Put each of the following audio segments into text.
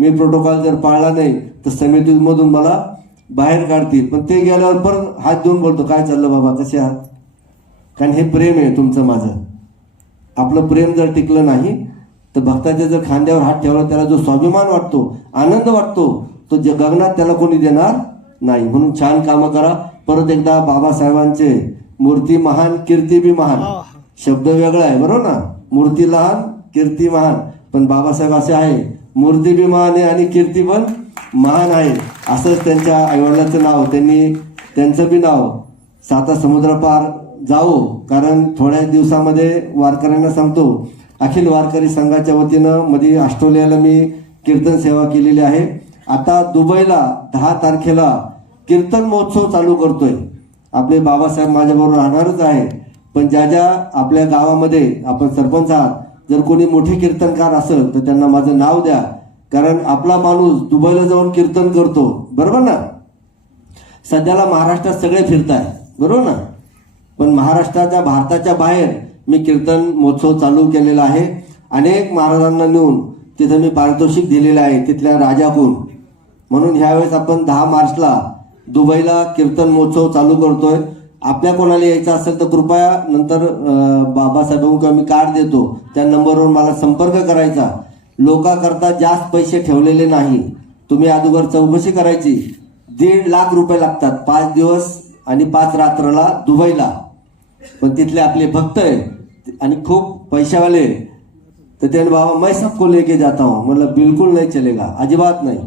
मी protocol जर पाळला नाही तर समितीमधून मला बाहेर काढतील. पण ते गेल्यावर परत हात देऊन बोलतो, काय चाललं बाबा, कसे आहात. कारण हे प्रेम आहे तुमचं माझं. आपलं प्रेम जर टिकलं नाही तर भक्ताच्या जर खांद्यावर हात ठेवला, त्याला जो स्वाभिमान वाटतो, आनंद वाटतो, तो गगनात त्याला कोणी देणार नाही. म्हणून छान कामं करा. परत एकदा बाबासाहेबांचे मूर्ती महान कीर्ती बी महान, शब्द वेगळा आहे बरोबर ना. मूर्ती लहान कीर्ती महान, पण बाबासाहेब असे आहे, मूर्ती बी महान आहे आणि कीर्ती पण महान आहे. असंच त्यांच्या आईवडिलांचं नाव, त्यांनी त्यांचं बी नाव साता समुद्रपार जावो. कारण थोड्या दिवसामध्ये वारकऱ्यांना सांगतो, अखिल वारकरी संघाच्या वतीनं मध्ये ऑस्ट्रेलियाला मी कीर्तन सेवा केलेली आहे. आता दुबईला 10 तारखेला कीर्तन महोत्सव चालू करतोय. आपले बाबासाहेब माझ्याबरोबर राहणारच आहे. पण ज्या ज्या आपल्या गावामध्ये आपण सरपंच आहात, जर कोणी मोठे कीर्तनकार असेल तर त्यांना माझं नाव द्या. कारण आपला माणूस दुबईला जाऊन कीर्तन करतो बरोबर ना. सध्याला महाराष्ट्रात सगळे फिरताय बरोबर ना, पण महाराष्ट्राच्या भारताच्या बाहेर मी कीर्तन महोत्सव चालू केलेला आहे. अनेक महाराजांना नेऊन तिथं मी पारितोषिक दिलेलं आहे तिथल्या राजाकडून. म्हणून ह्यावेळेस आपण 10 मार्चला दुबईला कीर्तन महोत्सव चालू करतोय. आपल्या कोणाला यायचं असेल तर कृपया नंतर बाबासाहेबांकडून मी कार्ड देतो, त्या नंबरवर मला संपर्क करायचा. लोकांकरता जास्त पैसे ठेवलेले नाही. तुम्ही अगोदर चौकशी करायची. 1.5 लाख रुपये लागतात 5 दिवस आणि 5 रात्रला दुबईला. पण तिथले आपले भक्त आहे आणि खूप पैशावाले, तर त्याने बाबा मैं सबको लेके जाता हूँ. म्हटलं बिलकुल नाही चलेगा, अजिबात नाही.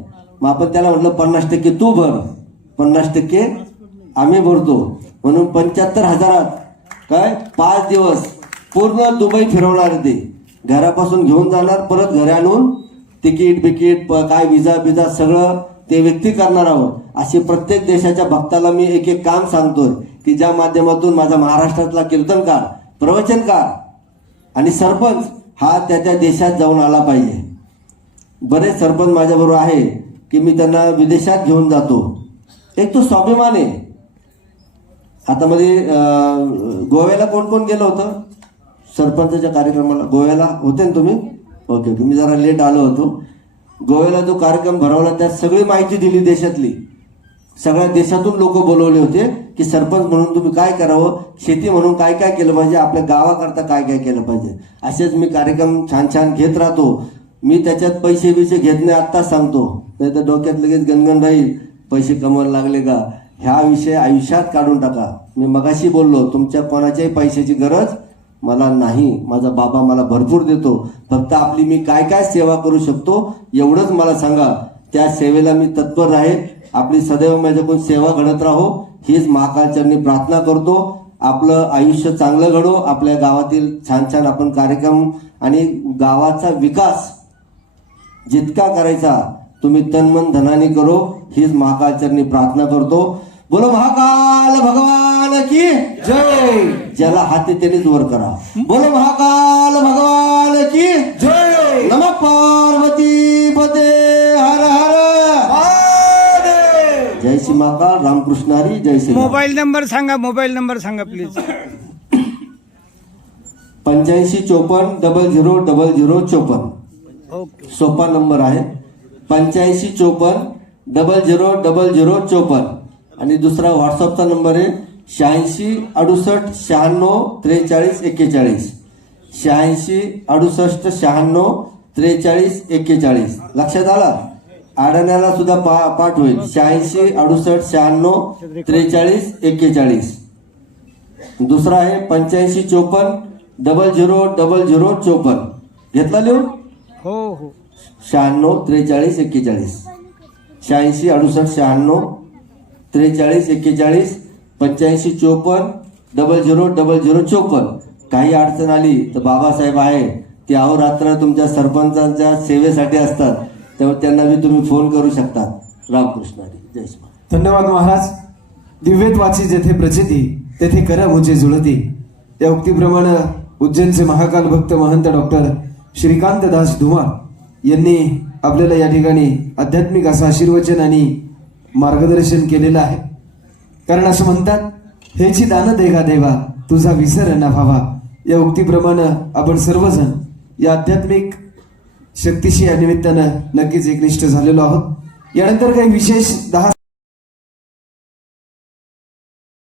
मग आपण त्याला म्हटलं 50% तू भर, 50% आम्ही भरतो. म्हणून 75,000 काय 5 दिवस पूर्ण दुबई फिरवणार. ते घरापासून घेऊन जाणार, परत घरी आणून तिकीट बिकीट काय विजा बिजा सगळं ते व्यक्ती करणार आहोत. असे प्रत्येक देशाच्या भक्ताला मी एक एक काम सांगतोय की ज्या माध्यमातून माझा महाराष्ट्रातला कीर्तनकार, प्रवचनकार आणि सरपंच हा त्या देशात जाऊन आला पाहिजे. बरेच सरपंच माझ्याबरोबर आहे की मी त्यांना विदेशात घेऊन जातो. एक तो स्वाभिमान आहे. आता मध्ये गोव्याला कोण कोण गेलं होतं सरपंचाच्या कार्यक्रमाला? गोव्याला होते ना तुम्ही? ओके ओके, मी जरा लेट आलो होतो. गोव्याला जो कार्यक्रम भरवला त्यात सगळी माहिती दिली देशातली. सगळ्या देशातून लोक बोलवले होते की सरपंच म्हणून तुम्ही काय करावं, शेती म्हणून काय काय केलं पाहिजे, आपल्या गावाकरता काय काय केलं पाहिजे. असेच मी कार्यक्रम छान छान घेत राहतो. मी त्याच्यात पैसे बिसे घेत नाही, आत्ताच सांगतो, नाही तर डोक्यात लगेच गणगण राहील, पैसे कमवायला लागले का. ह्या विषय आयुष्यात काढून टाका. मी मगाशी बोललो, तुमच्या कोणाच्याही पैशाची गरज मला नाही. माझा बाबा मला भरपूर देतो. फक्त आपली मी काय काय सेवा करू शकतो एवढंच मला सांगा. त्या सेवेला मी तत्पर राहील. आपली सदैव माझ्याकडून सेवा घडत राहो हीच महाकालचरणी प्रार्थना करतो. आपलं आयुष्य चांगलं घडो. आपल्या गावातील छान छान आपण कार्यक्रम आणि गावाचा विकास जितका करायचा तुम्ही तनमन धनाने करो हीच महाकालचरणी प्रार्थना करतो. बोलो महाकाल भगवान की जय. ज्याला हात त्यानेच वर करा. बोलो महाकाल भगवान की जय. नमः पार्वती पते हर हर. जय श्री महाकाल. रामकृष्ण हरी. जय श्री. मोबाईल नंबर सांगा, मोबाईल नंबर सांगा प्लीज. 8554 000054. ओके, सोपा नंबर आहे. 8554 000054. आणि दुसरा व्हॉट्सअपचा नंबर आहे 86 68 96 43 41. 86 68 96 43 41. लक्षात आला? आडण्याला सुद्धा पाठ होईल. 86 68 96 43 41. दुसरा आहे 8554 000054. घेतला लिहून? हो हो. 96 43 41. 86 68 96 43 8554 000054. काही अडचण आली तर बाबासाहेब आहे ते अहोरात्र तुमच्या सरपंचांच्या सेवेसाठी असतात, त्यामुळे त्यांना मी तुम्ही फोन करू शकता. रामकृष्ण हरी. जय श्री. धन्यवाद महाराज. दिव्यत्वाची जेथे प्रचिती तेथे करा मुझे जुळती. या उक्तीप्रमाणे उज्जैनचे महाकाल भक्त महंत डॉक्टर श्रीकांत दास धुमाळ यांनी आपल्याला या ठिकाणी आध्यात्मिक असं आशीर्वचन आणि मार्गदर्शन केलेलं आहे. कारण असं म्हणतात, हेची दान देगा देवा तुझा विसर न व्हावा. या उक्तीप्रमाणे आपण सर्वजण या आध्यात्मिक शक्तीशी या निमित्तानं नक्कीच एकनिष्ठ झालेलो आहोत. यानंतर काही विशेष 10